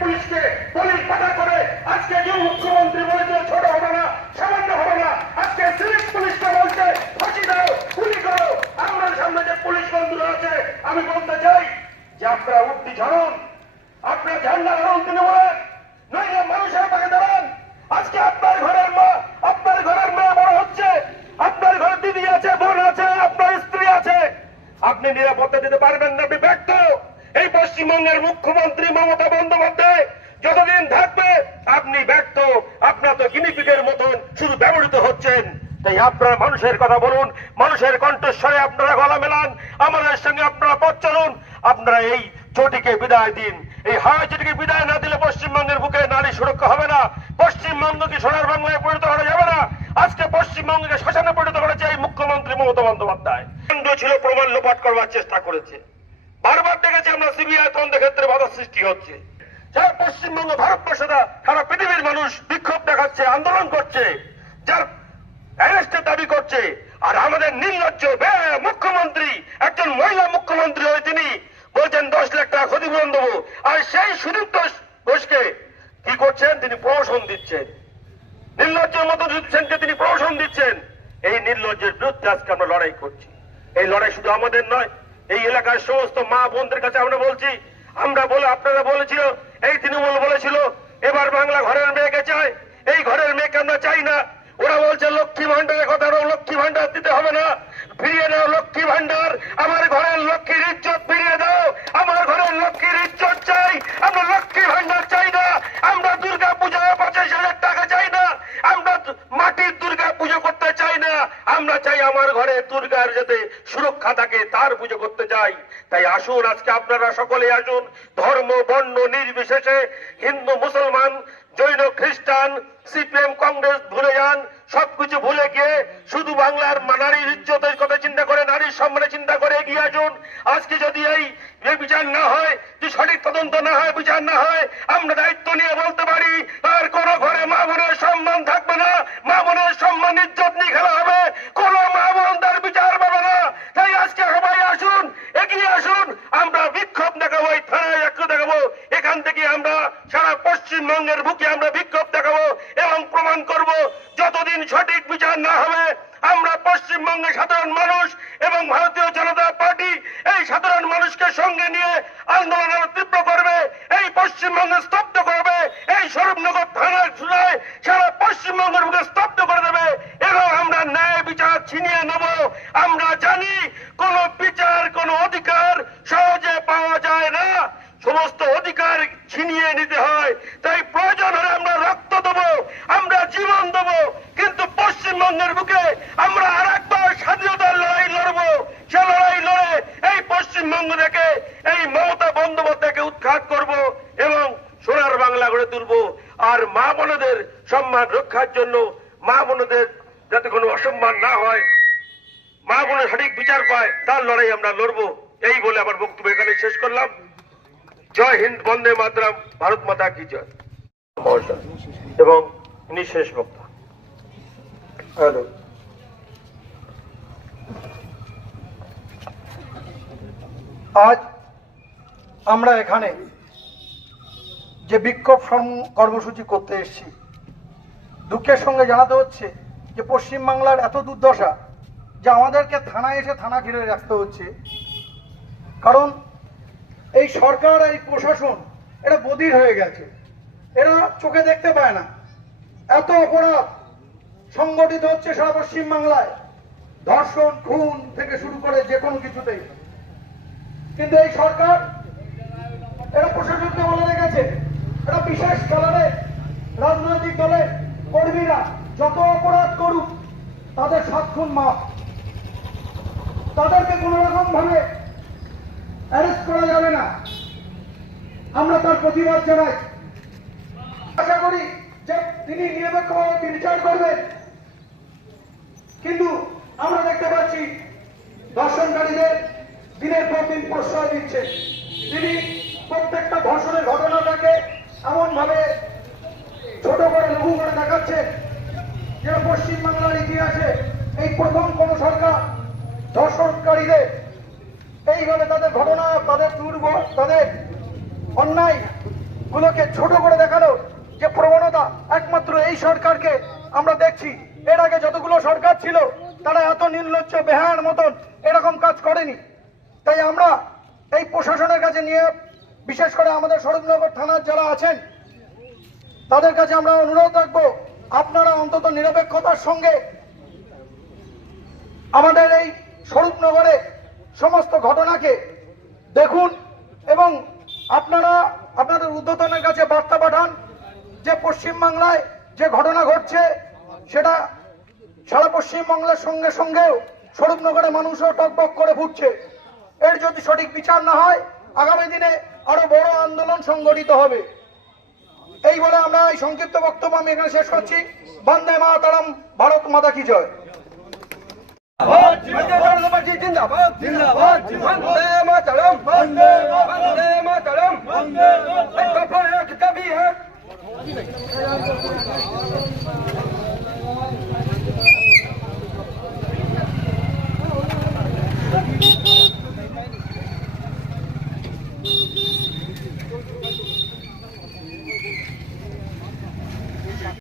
পুলিশকে পুলিশ পাঠা করে আজকে যে মুখ্যমন্ত্রী বলেছে ছোট হবে না, সামান্য হবে না, আজকে সিভিক পুলিশকে বলছে ফাঁসি দাও, গুলি করো। আমার সামনে যে পুলিশ বন্ধুরা আছে, আমি বলতে চাই যে আপনারা উঠতি ঝাড়ুন, আপনার ঝান্ডা ধরুন তৃণমূলের, নইলে মানুষের পাশে দাঁড়ান। আজকে আপনার ঘরের মা, আপনার ঘরের মেয়ে বড় হচ্ছে, আপনার ঘরে দিদি আছে, বোন আছে, আপনার স্ত্রী আছে, আপনি নিরাপত্তা দিতে পারবেন না, আপনি ব্যর্থ। এই পশ্চিমবঙ্গের মুখ্যমন্ত্রী মমতা বন্দ্যোপাধ্যায় যতদিন থাকবে আপনি ব্যর্থ। আপনার তো গিনিপিগের মতন শুধু ব্যবহৃত হচ্ছেন। তাই আপনারা মানুষের কথা বলুন, মানুষের কণ্ঠস্বরে আপনারা গলা মেলান, আমাদের সঙ্গে আপনারা পথ চলুন। আপনারা এই চটিকে বিদায় দিন। এই হাওয়াই চটিকে বিদায় না দিলে পশ্চিমবঙ্গের বুকে নারী সুরক্ষা হবে না, পশ্চিমবঙ্গকে সোনার বাংলায় পরিণত করা যাবে না। আজকে পশ্চিমবঙ্গকে শ্মশানে পরিণত করেছে এই মুখ্যমন্ত্রী মমতা বন্দ্যোপাধ্যায়। ছিল প্রমাণ লোপাট করবার চেষ্টা করেছে। বারবার দেখেছি আমরা সিবিআই তদন্তের ক্ষেত্রে বাধা সৃষ্টি হচ্ছে। যার পশ্চিমবঙ্গ, ভারতবর্ষ, সারা পৃথিবীর মানুষ বিক্ষোভ দেখাচ্ছে, আন্দোলন করছে, যার অ্যারেস্টের দাবি করছে, আর আমাদের নির্লজ্জ মুখ্যমন্ত্রী, একজন মহিলা মুখ্যমন্ত্রী হয়ে তিনি বলছেন 10 লাখ টাকা ক্ষতিপূরণ দেবো, আর সেই সুদীপ্ত ঘোষকে কি করছেন, তিনি প্রমোশন দিচ্ছেন। নির্লজ্জের মতো সেনকে তিনি প্রমোশন দিচ্ছেন। এই নির্লজ্জের বিরুদ্ধে আজকে আমরা লড়াই করছি। এই লড়াই শুধু আমাদের নয়, এই এলাকার সমস্ত মা বোনদের কাছে আমরা বলছি। আপনারা বলেছিল, এই তৃণমূল বলেছিল এবার বাংলা ঘরের মেয়েকে চায়, এই ঘরের মেয়েকে আমরা চাই না। ওরা বলছে লক্ষ্মী ভান্ডারের কথা, লক্ষ্মী ভান্ডার দিতে হবে না, ফিরিয়ে দাও লক্ষ্মী ভান্ডার, আমার ঘরের লক্ষ্মীর ইজ্জত ফিরিয়ে দাও, আমার ঘরের লক্ষ্মীর ইজ্জত চাই। আমরা লক্ষ্মী ভান্ডার চাই না, আমরা দুর্গা পুজোয় 25,000 টাকা চাই না, আমরা মাটির দুর্গা পুজো করতে চাই না, আমরা চাই আমার ঘরে দুর্গার যাতে সুরক্ষা থাকে, তার পুজো করতে চাই। তাই আসুন, আজকে আপনারা সকলে আসুন, ধর্ম বর্ণ নির্বিশেষে, হিন্দু মুসলমান জৈন খ্রিস্টান সিপিএম কংগ্রেস ভুলে যান, সবকিছু ভুলে গিয়ে শুধু বাংলার নারীর ইজ্জতের কথা চিন্তা করে, নারীর সম্মানে চিন্তা করে এগিয়ে আসুন। আজকে যদি এই বিচার না হয়, যদি সঠিক তদন্ত না হয়, বিচার না হয়, আমরা দায়িত্ব নিয়ে বলতে পারি আর কোন ঘরে মা বোনের সম্মান থাকবে না, মা বোনের সম্মান ইজ্জত নিয়ে খেলা হবে, কোন মা বোন তার বিচার পাবে না। তাই আজকে সবাই আসুন, এগিয়ে আসুন, আমরা বিক্ষোভ দেখাবো, এই থানায় দেখাবো, এখান থেকে আমরা সারা পশ্চিমবঙ্গের বুকে আমরা বিক্ষোভ দেখাবো এবং প্রমাণ করব যতদিন সঠিক বিচার না হবে আমরা পশ্চিমবঙ্গের সাধারণ মানুষ এবং ভারতীয় জনতা পার্টি এই সাধারণ মানুষকে সঙ্গে নিয়ে আন্দোলন আরো তীব্র করবে, এই পশ্চিমবঙ্গে স্তব্ধ করবে, এই স্বরূপনগর থানার চূড়ায় সারা পশ্চিমবঙ্গের বুকে স্তব্ধ করে দেবে এবং আমরা ন্যায় বিচার ছিনিয়ে নেব। আমরা জানি কোন বিচার, কোন অধিকার সহজে পাওয়া যায় না, সমস্ত অধিকার ছিনিয়ে নিতে হয়। তাই প্রয়োজন হলে আমরা রক্ত দেবো, আমরা জীবন দেবো, কিন্তু পশ্চিমবঙ্গের বুকে আমরা আর একবার স্বাধীনতার লড়াই লড়বো। সে লড়াই লড়ে এই পশ্চিমবঙ্গ থেকে এই মমতা বন্দ্যোপাধ্যায়কে উৎখাত করব এবং সোনার বাংলা গড়ে তুলবো। আর মা বোনদের সম্মান রক্ষার জন্য, মা বোনদের যাতে কোনো অসম্মান না হয়, মা বোনের সঠিক বিচার পায়, তার লড়াই আমরা লড়বো। এই বলে আমার বক্তব্য এখানে শেষ করলাম। জয় হিন্দ, বন্দে মাতরম, ভারত মাতা কি জয়। এবং ইনি শেষ বক্তা। হ্যালো, আজ আমরা এখানে যে বিক্ষোভ কর্মসূচি করতে এসেছি, দুঃখের সঙ্গে জানাতে হচ্ছে যে পশ্চিমবাংলার এত দুর্দশা যে আমাদেরকে থানায় এসে থানা ঘিরে রাখতে হচ্ছে। কারণ এই সরকার, এই প্রশাসন, এটা বধির হয়ে গেছে, এরা চোখে দেখতে পায় না। এত অপরাধ সংগঠিত হচ্ছে সারা পশ্চিমবাংলায়, ধর্ষণ, খুন থেকে শুরু করে যে কোনো কিছুতেই। কিন্তু এই সরকার, এরা প্রশাসনকে বলে রেখেছে এরা বিশেষ কারণে রাজনৈতিক দলের কর্মীরা যত অপরাধ করুক তাদের 7 খুন মাফ, তাদেরকে কোন রকম ভাবে অ্যারেস্ট করা যাবে না। আমরা তার প্রতিবাদ জানাই। আশা করি যে তিনি নিরপেক্ষভাবে বিচার করবেন। কিন্তু আমরা দেখতে পাচ্ছি ধর্ষণকারীদের দিনের পর দিন প্রশ্রয় দিচ্ছে। তিনি প্রত্যেকটা ধর্ষণের ঘটনাটাকে এমন ভাবে ছোট করে, লঘু করে দেখাচ্ছেন যে পশ্চিমবাংলার ইতিহাসে এই প্রথম কোন সরকার ধর্ষণকারীদের এইভাবে তাদের ঘটনা, তাদের তাদের অন্যায় গুলোকে ছোট করে দেখানো যে প্রবণতা একমাত্র এই সরকারকে আমরা দেখছি। এর আগে যতগুলো সরকার ছিল তারা এত নির্লজ্জ বেহায়ার মতন এরকম কাজ করেনি। তাই আমরা এই প্রশাসনের কাছে নিয়ে, বিশেষ করে আমাদের স্বরূপনগর থানার যারা আছেন তাদের কাছে আমরা অনুরোধ রাখবো, আপনারা অন্তত নিরপেক্ষতার সঙ্গে আমাদের এই স্বরূপনগরে সমস্ত ঘটনাকে দেখুন এবং আপনারা আপনাদের ঊর্ধ্বতনের কাছে বার্তা পাঠান যে পশ্চিমবাংলায় যে ঘটনা ঘটছে সেটা সারা পশ্চিমবাংলার সঙ্গে সঙ্গেও স্বরূপনগরের মানুষও টকবক করে ফুটছে। এর যদি সঠিক বিচার না হয় আগামী দিনে আরো বড় আন্দোলন সংগঠিত হবে। এই বলে আমরা এই সংক্ষিপ্ত বক্তব্য আমি এখানে শেষ করছি। বন্দে মাতরম, ভারত মাতা কি জয়। जिंदाबाद जिंदाबाद वंदे मातरम वंदे मातरम वंदे मातरम कभी है